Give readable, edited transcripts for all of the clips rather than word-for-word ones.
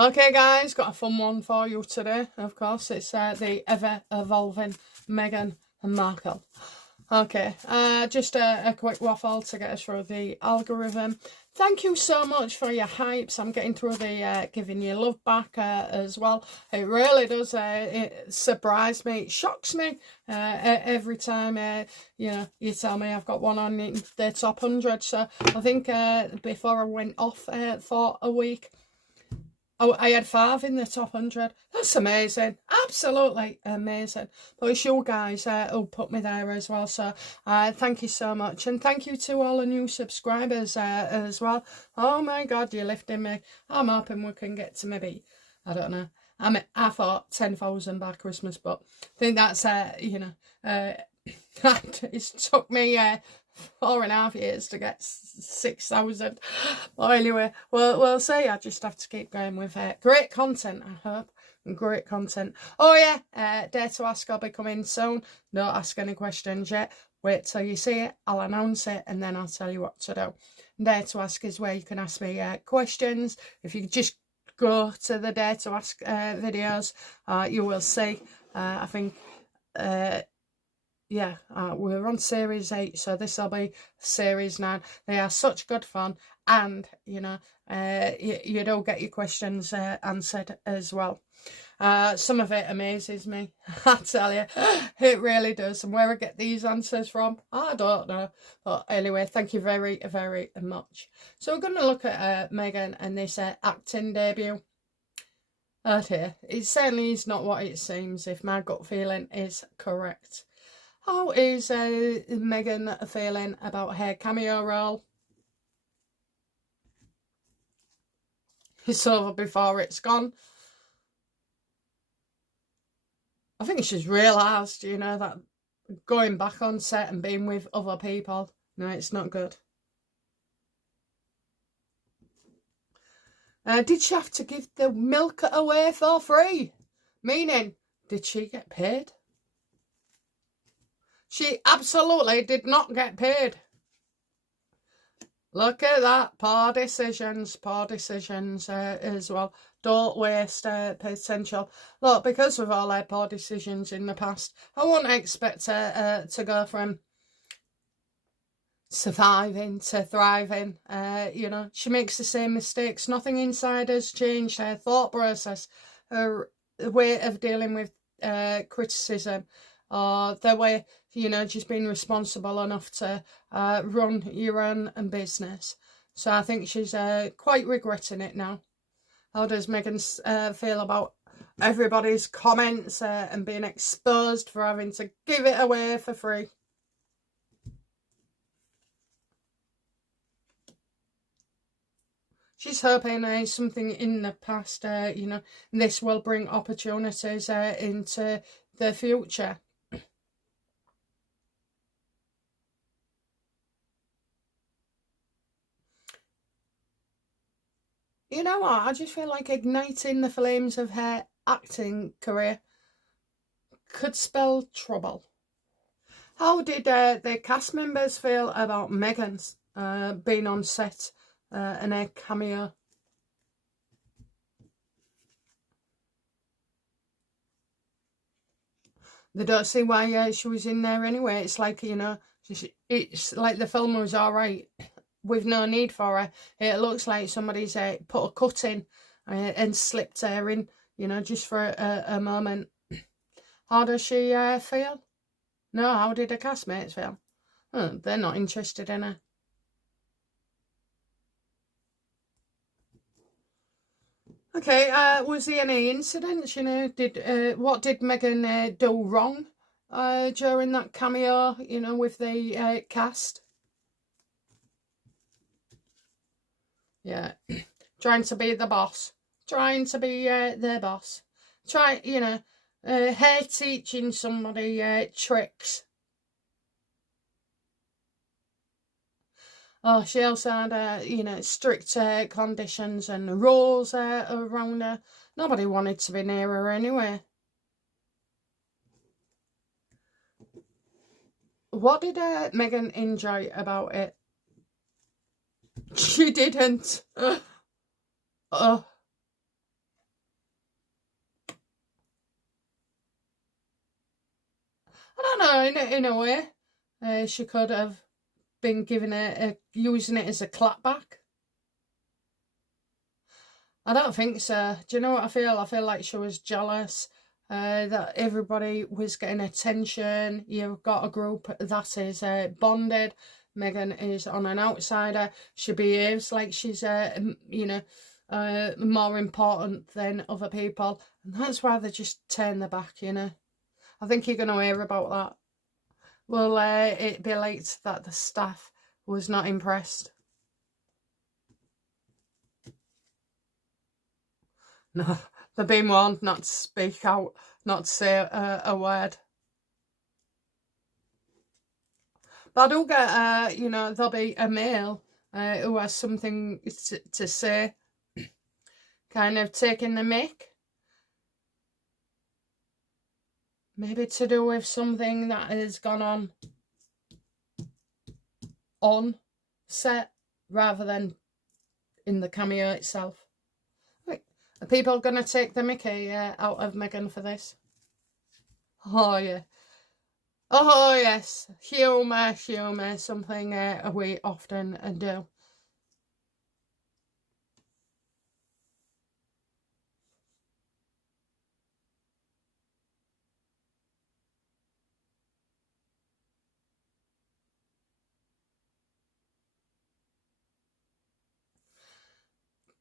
Okay guys, got a fun one for you today. Of course, it's the ever-evolving Meghan and Markle. Okay, just a quick waffle to get us through the algorithm. Thank you so much for your hypes. I'm getting through the giving you love back as well. It really does it surprise me. It shocks me every time you tell me I've got one on the top 100. So I think before I went off for a week, I had 5 in the top 100. That's amazing. Absolutely amazing. But it's you guys who put me there as well. So thank you so much. And thank you to all the new subscribers as well. Oh my God, you're lifting me. I'm hoping we can get to maybe, I don't know. I thought 10,000 by Christmas, but I think that's, it's took me 4.5 years to get 6,000. Well, anyway, we'll see. I just have to keep going with great content, I hope. Great content. Oh yeah, Dare to Ask will be coming soon. Don't ask any questions yet. Wait till you see it. I'll announce it and then I'll tell you what to do. Dare to Ask is where you can ask me questions. If you just go to the Dare to Ask videos, you will see. I think we're on series 8, so this will be series 9. They are such good fun, and you do get your questions answered as well. Some of it amazes me, I tell you, it really does. And where I get these answers from, I don't know. But anyway, thank you very, very much. So we're going to look at Meghan and this acting debut. Oh dear, it certainly is not what it seems, if my gut feeling is correct. How is Meghan feeling about her cameo role? It's over before it's gone. I think she's realised, that going back on set and being with other people, no, it's not good. Did she have to give the milk away for free? Meaning, did she get paid? She absolutely did not get paid. Look at that. Poor decisions as well. Don't waste potential. Look, because of all her poor decisions in the past, I wouldn't expect her to go from surviving to thriving. She makes the same mistakes. Nothing inside has changed. Her thought process, her way of dealing with criticism, or the way, just being responsible enough to run your own business. So I think she's quite regretting it now. How does Meghan feel about everybody's comments and being exposed for having to give it away for free? She's hoping something in the past, this will bring opportunities into the future. You know what? I just feel like igniting the flames of her acting career could spell trouble. How did the cast members feel about Meghan's being on set and her cameo? They don't see why she was in there anyway. It's like, it's like the film was all right with no need for her. It looks like somebody's put a cut in and slipped her in, just for a moment. How does she feel? No, how did her castmates feel? Oh, they're not interested in her. Okay, was there any incidents, what did Meghan do wrong during that cameo, with the cast? Yeah, trying to be the boss. Trying to be their boss. Her teaching somebody tricks. Oh, she also had, strict conditions and rules around her. Nobody wanted to be near her anyway. What did Meghan enjoy about it? She didn't. Oh. I don't know, in a way, she could have been giving using it as a clapback. I don't think so. Do you know what I feel? I feel like she was jealous that everybody was getting attention. You've got a group that is bonded. Megan is on an outsider. She behaves like she's, more important than other people. And that's why they just turn their back, I think you're going to hear about that. Will it be late that the staff was not impressed? No, they've been warned not to speak out, not to say a word. But I do get, there'll be a male who has something to say, kind of taking the mic. Maybe to do with something that has gone on set rather than in the cameo itself. Are people going to take the mickey out of Megan for this? Oh, yeah. Oh, yes. Humour, something we often do.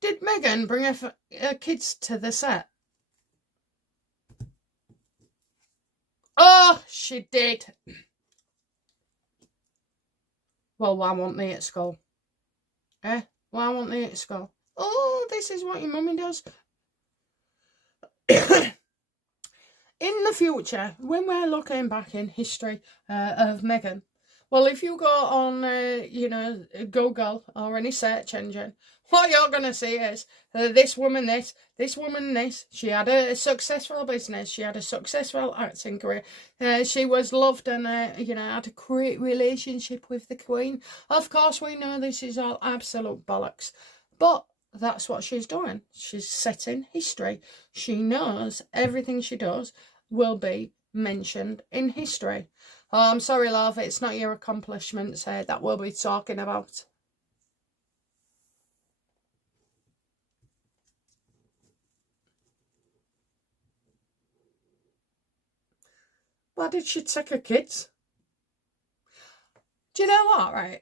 Did Megan bring her kids to the set? Oh, she did. Well, why wasn't they at school? Why wasn't they at school? Oh, this is what your mummy does. In the future, when we're looking back in history of Megan, well, if you go on, Google or any search engine, what you're going to see is this woman this. She had a successful business. She had a successful acting career. She was loved and, had a great relationship with the Queen. Of course, we know this is all absolute bollocks. But that's what she's doing. She's setting history. She knows everything she does will be mentioned in history. Oh, I'm sorry, love, it's not your accomplishments that we'll be talking about. Why did she take her kids? Do you know what, right?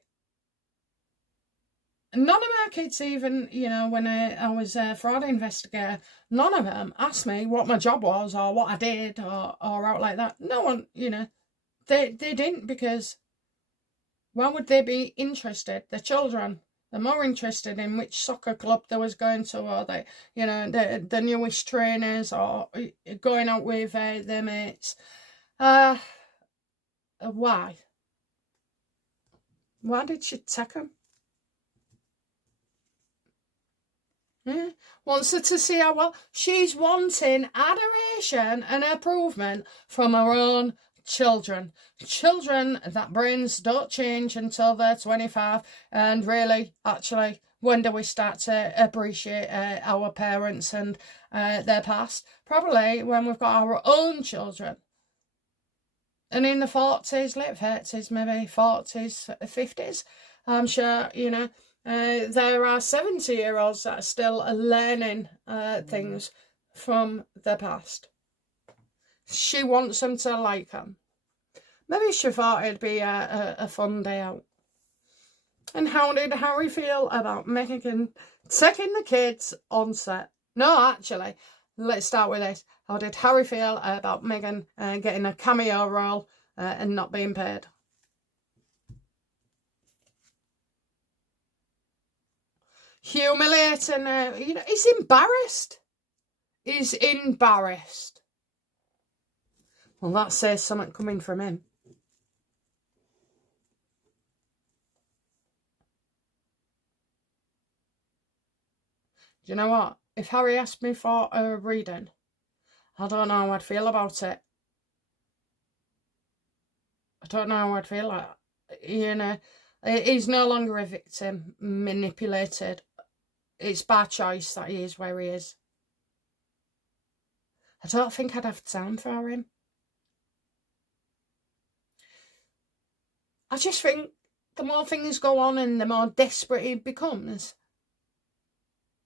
None of my kids even, when I was a fraud investigator, none of them asked me what my job was or what I did or out like that. No one, they didn't, because why would they be interested? The children, they're more interested in which soccer club they was going to, or the newest trainers, or going out with their mates. Why? Why did she take them? Yeah. Wants her to see how well she's wanting adoration and improvement from her own children. Children that brains don't change until they're 25. And really, actually, when do we start to appreciate our parents and their past? Probably when we've got our own children. And in the 40s, late 30s, maybe 40s, 50s, I'm sure, there are 70-year-olds that are still learning things from the past. She wants them to like them. Maybe she thought it'd be a fun day out. And how did Harry feel about Megan taking the kids on set? No, actually, let's start with this. How did Harry feel about Megan getting a cameo role and not being paid? Humiliating. He's embarrassed. He's embarrassed. Well, that says something coming from him. Do you know what? If Harry asked me for a reading, I don't know how I'd feel about it. I don't know how I'd feel like, he's no longer a victim, manipulated. It's by choice that he is where he is. I don't think I'd have time for him. I just think the more things go on and the more desperate he becomes.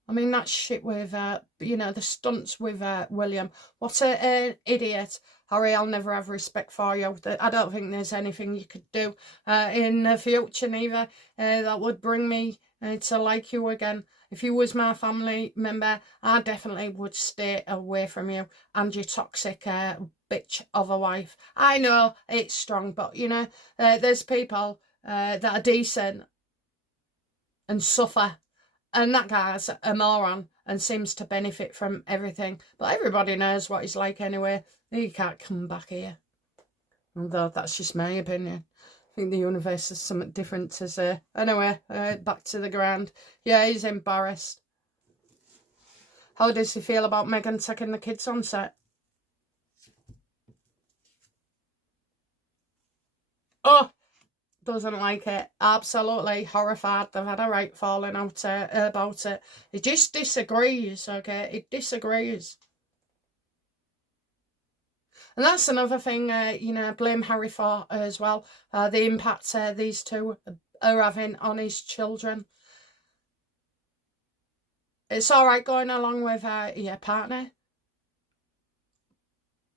I mean, that shit with, you know, the stunts with William. What an idiot. Harry, I'll never have respect for you. I don't think there's anything you could do in the future neither that would bring me to like you again. If you was my family member, I definitely would stay away from you and your toxic bitch of a wife. I know it's strong, but, you know, there's people that are decent and suffer. And that guy's a moron and seems to benefit from everything. But everybody knows what he's like anyway. He can't come back here. Although that's just my opinion. I think the universe is something different to say. Anyway, back to the ground. Yeah, he's embarrassed. How does he feel about Megan taking the kids on set? Oh, doesn't like it. Absolutely horrified. They've had a right falling out about it. He just disagrees, okay? He disagrees. And that's another thing, you know, I blame Harry for as well. The impact these two are having on his children. It's all right going along with your partner,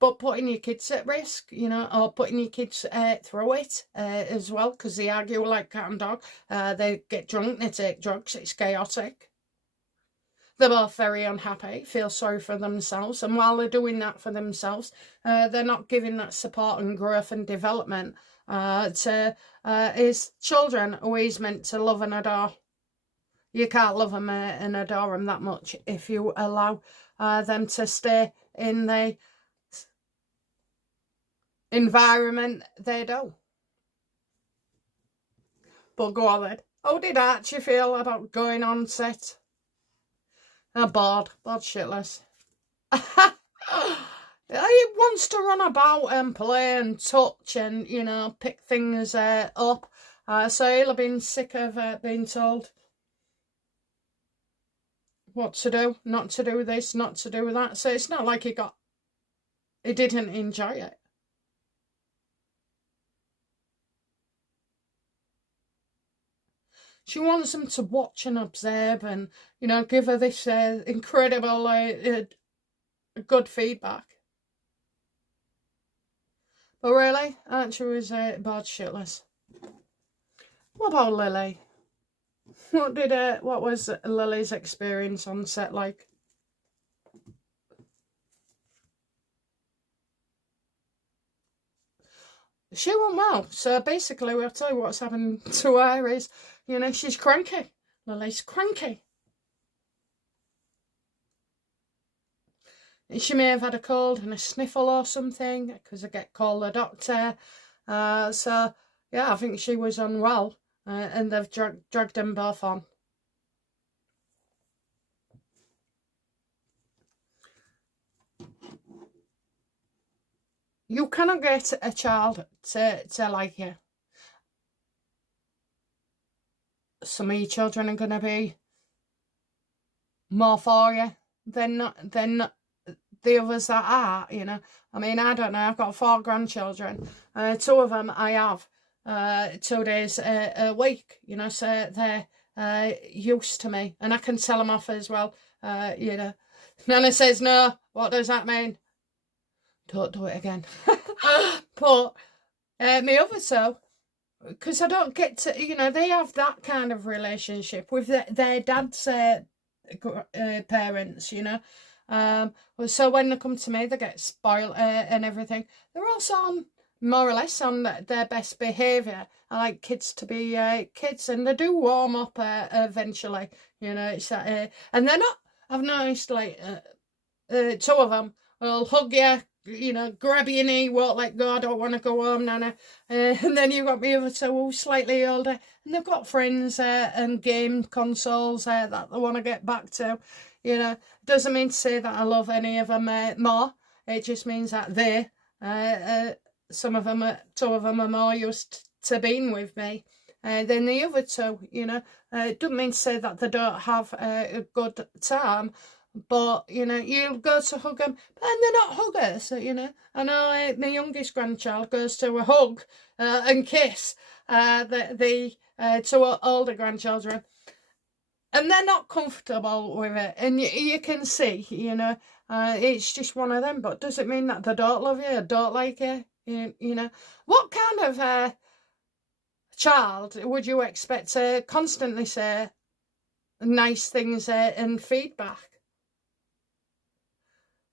but putting your kids at risk, you know, or putting your kids through it as well, because they argue like cat and dog. They get drunk, they take drugs, it's chaotic. They're both very unhappy, feel sorry for themselves, and while they're doing that for themselves, they're not giving that support and growth and development to his children, who he's meant to love and adore. You can't love them and adore them that much if you allow them to stay in the environment they do. But go on then. How did Archie feel about going on set? Bored shitless. He wants to run about and play and touch and, you know, pick things up. So he'll have been sick of being told what to do, not to do this, not to do that. So it's not like he didn't enjoy it. She wants them to watch and observe and, you know, give her this incredible good feedback. But really, Archie was bored shitless. What about Lily? What was Lily's experience on set like? She went well. So basically, we'll tell you what's happened to her is, you know, she's cranky. Lily's cranky. She may have had a cold and a sniffle or something, because I get called the doctor. So, yeah, I think she was unwell, and they've dragged them both on. You cannot get a child to like you. Some of your children are going to be more for you than the others that are, you know. I mean, I don't know, I've got 4 grandchildren. 2 of them I have 2 days a week, you know, so they're used to me. And I can tell them off as well, you know. Nana says, no, what does that mean? Don't do it again. But my other 2, because I don't get to, you know, they have that kind of relationship with their dad's parents, you know. So when they come to me, they get spoiled and everything. They're also on, more or less, on their best behaviour. I like kids to be kids, and they do warm up eventually, you know. It's and they're not, I've noticed, like 2 of them will hug you, you know, grab your knee, won't let go, I don't want to go home, Nana. And then you've got the other 2 who are slightly older, and they've got friends and game consoles that they want to get back to. You know, doesn't mean to say that I love any of them more. It just means that they, some of them, 2 of them are more used to being with me than the other 2, you know. It doesn't mean to say that they don't have a good time, but, you know, you go to hug them, and they're not huggers, you know. I know my youngest grandchild goes to a hug and kiss, the two older grandchildren, and they're not comfortable with it, and you can see, it's just one of them. But does it mean that they don't love you or don't like you? What kind of child would you expect to constantly say nice things and feedback?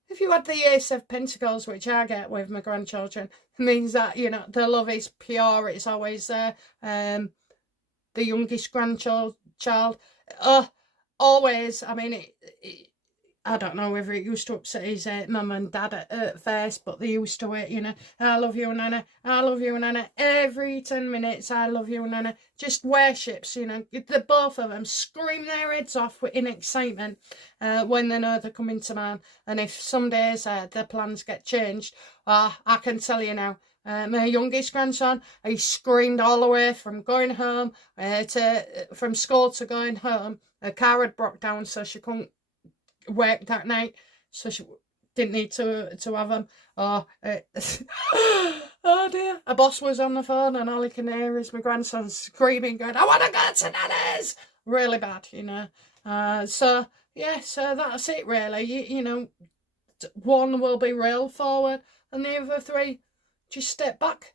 If you had the Ace of Pentacles, which I get with my grandchildren, it means that, the love is pure. It's always the youngest grandchild. Always, I mean, I don't know whether it used to upset his mum and dad at first, but they used to it, I love you, Nana, I love you, Nana, every 10 minutes, I love you, Nana, just worships, the both of them scream their heads off in excitement when they know they're coming to man. And if some days their plans get changed, I can tell you now, my youngest grandson, he screamed all the way from going home from school to going home. Her car had broke down, so she couldn't work that night, so she didn't need to have him. Oh dear. A boss was on the phone, and all he can hear is my grandson screaming, going, I want to go to Nana's! Really bad, so that's it, really. One will be real forward, and the other three just step back.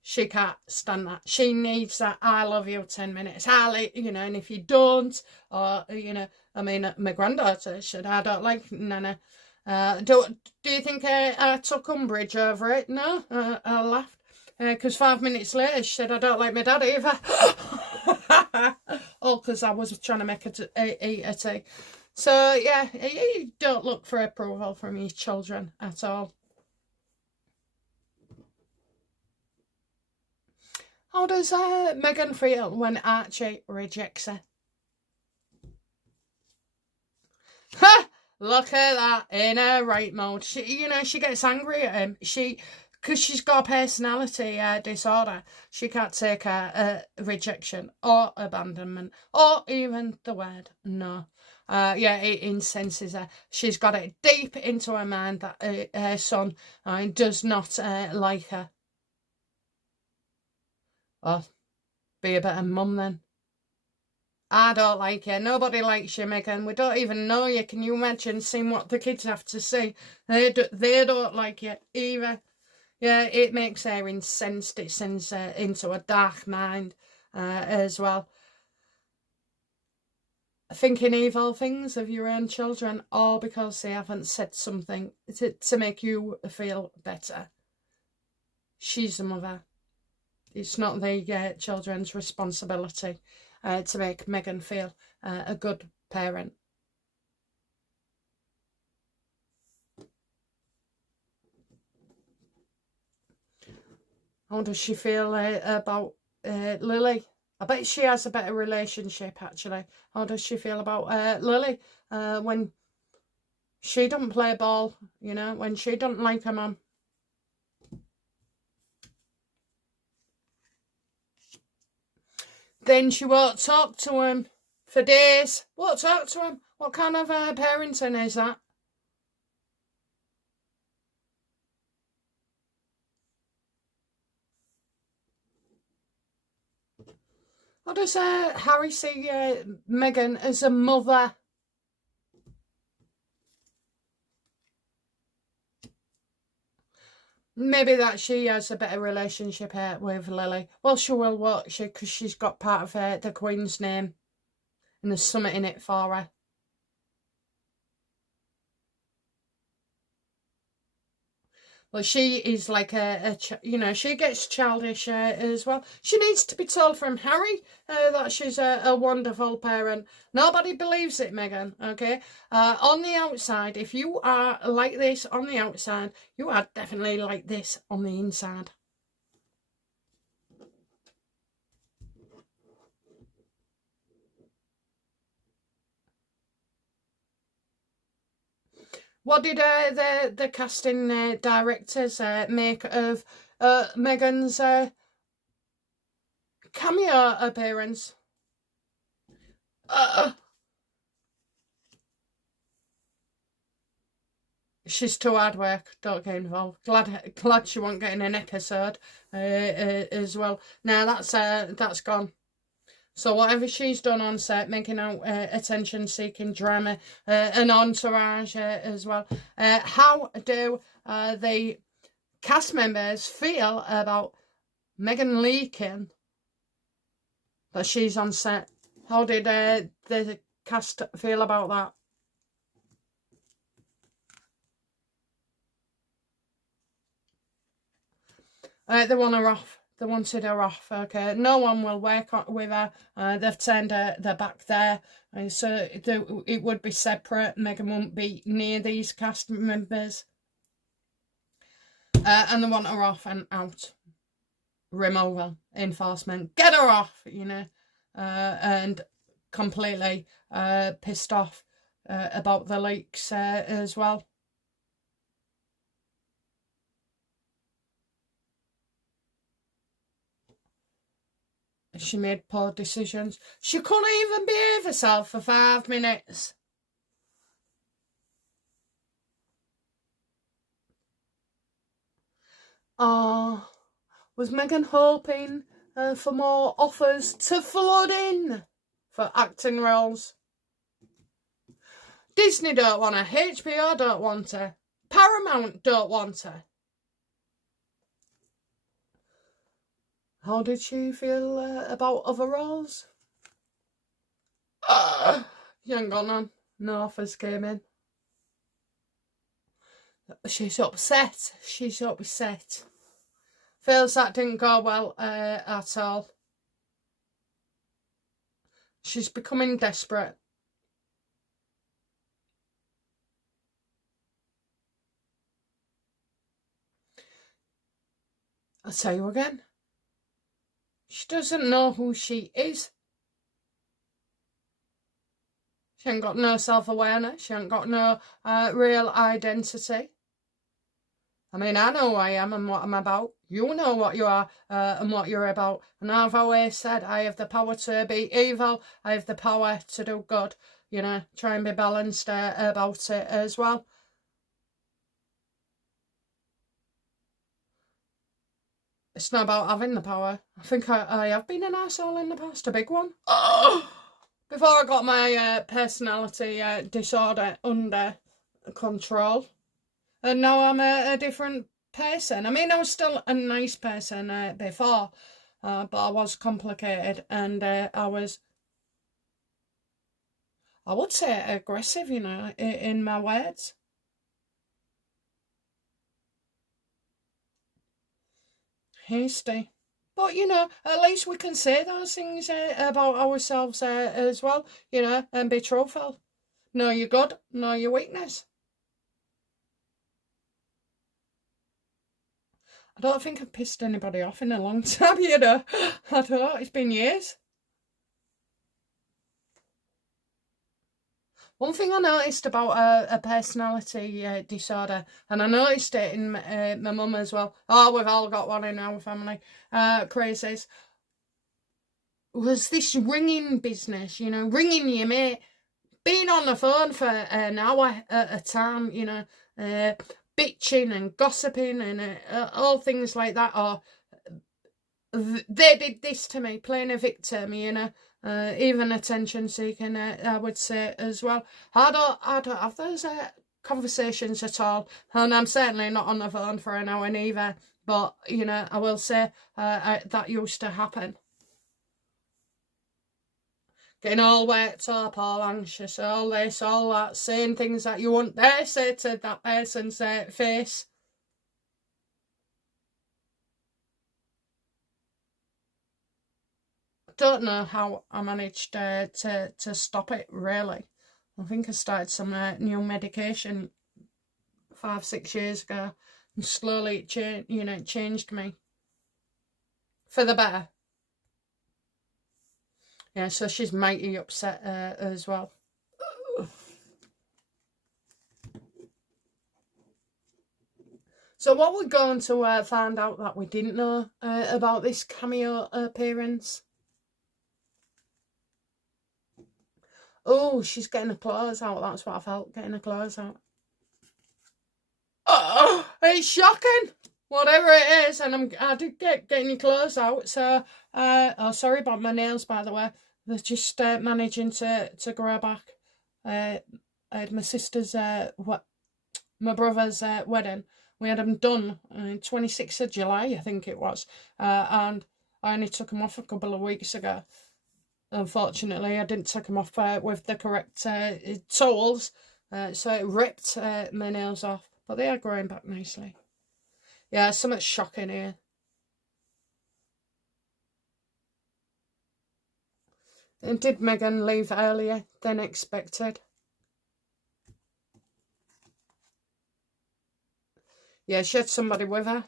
She can't stand that. She needs that I love you 10 minutes. And if you don't, or, my granddaughter said, I don't like Nana. Do you think I took umbrage over it? No, I laughed. Because 5 minutes later, she said, I don't like my dad either. All because I was trying to make her eat a tea. So, yeah, you don't look for approval from your children at all. How does Megan feel when Archie rejects her? Ha! Look at that, in her right mode. She gets angry at him. Because she's got a personality disorder. She can't take rejection or abandonment or even the word no. It incenses her. She's got it deep into her mind that her son does not like her. Oh, be a better mum then. I don't like you. Nobody likes you, Megan. We don't even know you. Can you imagine seeing what the kids have to see? They don't like you either. Yeah, it makes her incensed. It sends her into a dark mind as well. Thinking evil things of your own children, all because they haven't said something to make you feel better. She's the mother. It's not the children's responsibility to make Megan feel a good parent. How does she feel about Lily? I bet she has a better relationship, actually. How does she feel about Lily when she doesn't play ball, when she doesn't like her mum? Then she won't talk to him for days. Won't talk to him. What kind of parenting is that? How does Harry see Megan as a mother? Maybe that she has a better relationship with Lily. Well, she will, won't she? Because she's got part of the Queen's name. And there's something in it for her. Well, she is like she gets childish as well. She needs to be told from Harry that she's a wonderful parent. Nobody believes it, Megan, okay? On the outside, if you are like this on the outside, you are definitely like this on the inside. What did the casting directors make of Megan's cameo appearance? She's too hard work. Don't get involved. Glad she won't get in an episode as well. Now that's gone. So whatever she's done on set, making out attention-seeking drama, an entourage as well. How do the cast members feel about Megan leaking that she's on set? How did the cast feel about that? They want her off. They wanted her off. Okay, no one will work with her. They've turned their back there. So it would be separate. Megan won't be near these cast members. And they want her off and out. Removal, enforcement. Get her off, you know. And completely pissed off about the leaks as well. She made poor decisions. She couldn't even behave herself for 5 minutes. Was Megan hoping for more offers to flood in for acting roles? Disney don't want her. HBO don't want her. Paramount don't want her. How did she feel about other roles? You ain't got none. No offers came in. She's upset. She's upset. Feels that didn't go well at all. She's becoming desperate. I'll tell you again. She doesn't know who she is. She ain't got no self-awareness. She ain't got no real identity. I mean, I know who I am and what I'm about. You know what you are and what you're about. And I've always said I have the power to be evil. I have the power to do good. You know, try and be balanced about it as well. It's not about having the power. I think I have been an asshole in the past, a big one. Before I got my personality disorder under control. And now I'm a different person. I mean, I was still a nice person before, but I was complicated and I would say aggressive, you know, in my words. Hasty. But, you know, at least we can say those things about ourselves as well, you know, and be truthful. Know your good, know your weakness. I don't think I've pissed anybody off in a long time, you know. I don't know, it's been years. One thing I noticed about a personality disorder, and I noticed it in my mum as well. Oh, we've all got one in our family. Crazies. Was this ringing business, you know, ringing your mate, being on the phone for an hour at a time, you know, bitching and gossiping and all things like that. Or they did this to me, playing a victim, you know. Even attention seeking, I would say as well. I don't have those conversations at all, and I'm certainly not on the phone for an hour neither. But you know, I will say that used to happen. Getting all worked up, all anxious, all this, all that, saying things that you wouldn't dare say to that person's face. Don't know how I managed to stop it, really. I think I started some new medication 5-6 years ago, and slowly it changed me for the better. Yeah, so she's mighty upset as well. So what we're going to find out that we didn't know about this cameo appearance. Oh, she's getting her clothes out. That's what I felt, getting her clothes out. It's shocking, whatever it is. And I did getting your clothes out. So, oh, sorry about my nails, by the way. They're just managing to grow back. I had my sister's, my brother's wedding. We had them done on 26th of July, I think it was. And I only took them off a couple of weeks ago. Unfortunately, I didn't take them off with the correct tools. So it ripped my nails off. But they are growing back nicely. Yeah, something shocking here. And did Megan leave earlier than expected? Yeah, she had somebody with her.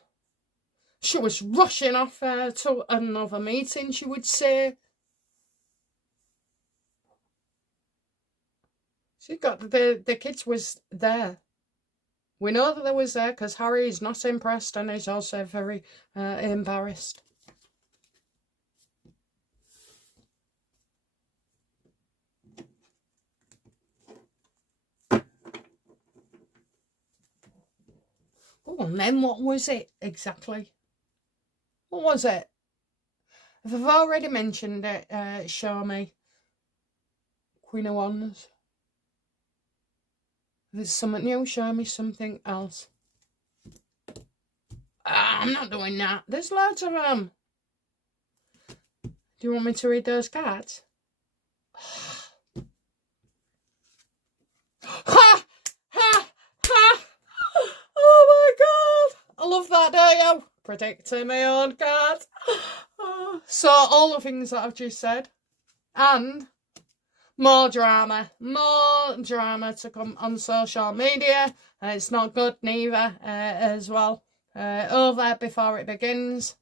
She was rushing off to another meeting, she would say. She got the kids was there. We know that they was there because Harry is not impressed and is also very embarrassed. Oh, and then what was it exactly? What was it? If I've already mentioned it, show me. Queen of Wands. If there's something new, show me something else. I'm not doing that. There's loads of them. Do you want me to read those cards? Ha! Ha! Ha! Oh my god! I love that, don't you? Predicting my own card. So, all the things that I've just said. And more drama to come on social media. It's not good neither as well. Over before it begins.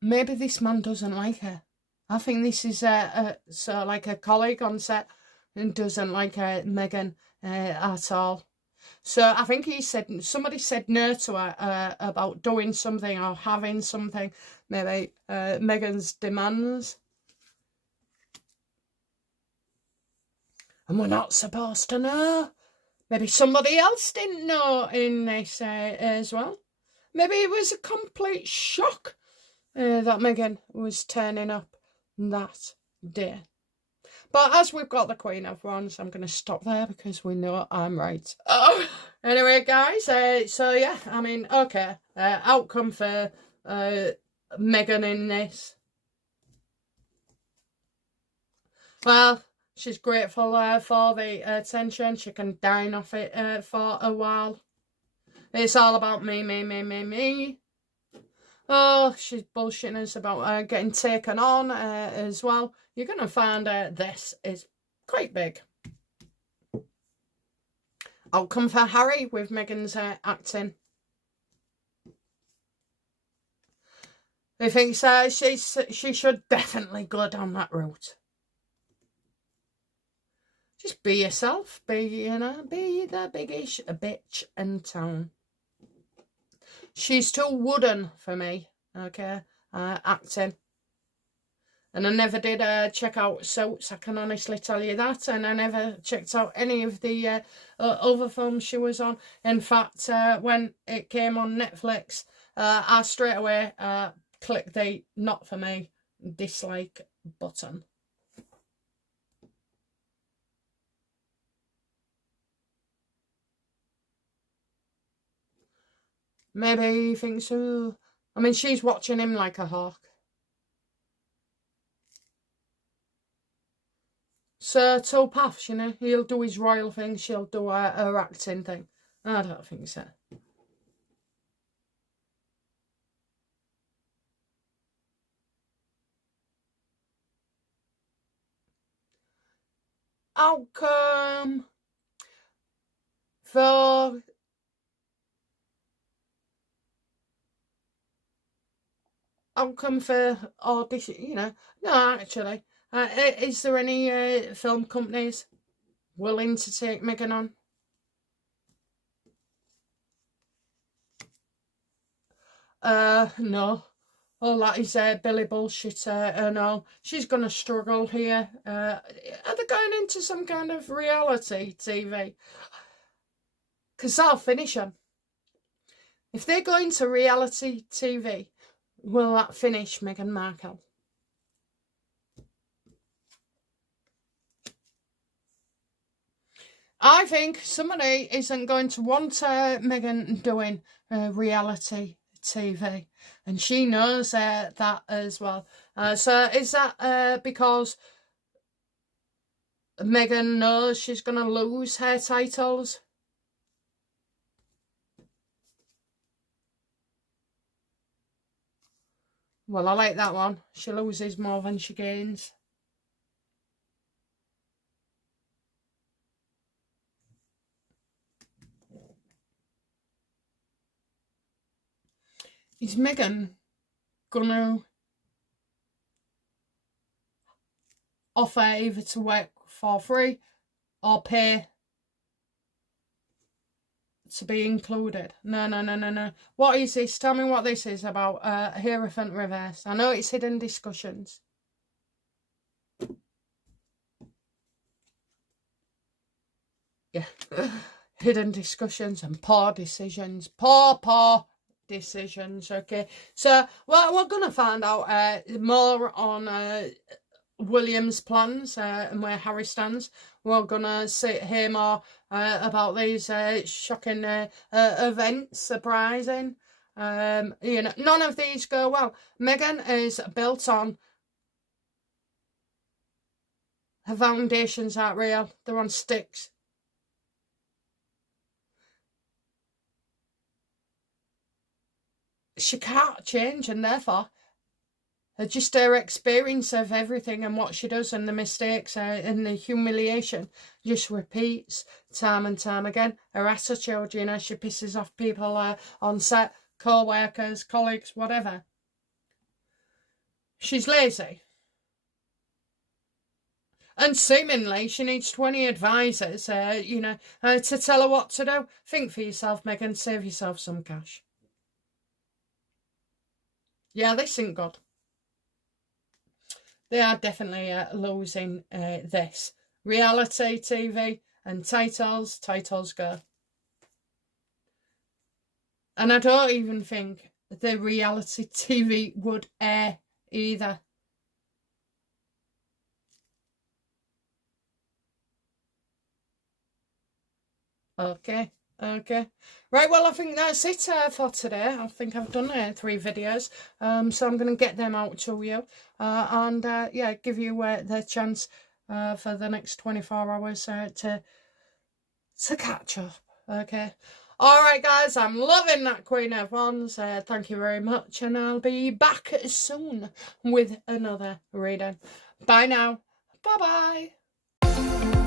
Maybe this man doesn't like her. I think this is so like a colleague on set and doesn't like Megan at all. So I think somebody said no to her about doing something or having something. Maybe Megan's demands. And we're not supposed to know. Maybe somebody else didn't know in this as well. Maybe it was a complete shock that Megan was turning up that day. But as we've got the Queen of Wands, I'm going to stop there because we know I'm right. Oh, anyway, guys, so yeah, I mean, okay, outcome for Megan in this. Well, she's grateful for the attention. She can dine off it for a while. It's all about me. Oh, she's bullshitting us about getting taken on as well. You're going to find this is quite big. Outcome for Harry with Megan's acting. He thinks she should definitely go down that route. Just be yourself. Be the biggest bitch in town. She's too wooden for me, okay, acting. And I never did check out Suits, I can honestly tell you that. And I never checked out any of the other films she was on. In fact, when it came on Netflix, I straight away clicked the not for me dislike button. Maybe he thinks, oh, I mean, she's watching him like a hawk. So, telepaths, you know, he'll do his royal thing, she'll do her acting thing. I don't think so. Outcome for audition, you know. No, actually. Is there any film companies willing to take Megan on? No. all that is Billy bullshitter and all. She's going to struggle here. Are they going into some kind of reality TV? Because I'll finish them. If they go into reality TV, will that finish Meghan Markle? I think somebody isn't going to want Meghan doing reality TV, and she knows that as well. So is that because Meghan knows she's going to lose her titles? Well, I like that one. She loses more than she gains. Is Meghan gonna offer either to work for free or pay to be included? No. What is this? Tell me what this is about. Hierophant reverse. I know it's hidden discussions. Yeah. Hidden discussions and poor decisions. Poor decisions. Okay. So, well, we're going to find out more on William's plans and where Harry stands. We're gonna hear more about these shocking events, surprising. You know, none of these go well. Meghan is built on, her foundations aren't real, they're on sticks. She can't change, and therefore just her experience of everything and what she does and the mistakes and the humiliation just repeats time and time again. Her attitude, you know, she pisses off people on set, co-workers, colleagues, whatever. She's lazy. And seemingly she needs 20 advisors, you know, to tell her what to do. Think for yourself, Meghan. Save yourself some cash. Yeah, this ain't good. They are definitely losing this. Reality TV and titles go. And I don't even think the reality TV would air either. Okay. Right, well, I think that's it for today. I think I've done 3 videos. So I'm going to get them out to you. And yeah, give you the chance for the next 24 hours to catch up. Okay. All right, guys, I'm loving that Queen of Wands. Thank you very much. And I'll be back soon with another reading. Bye now. Bye-bye.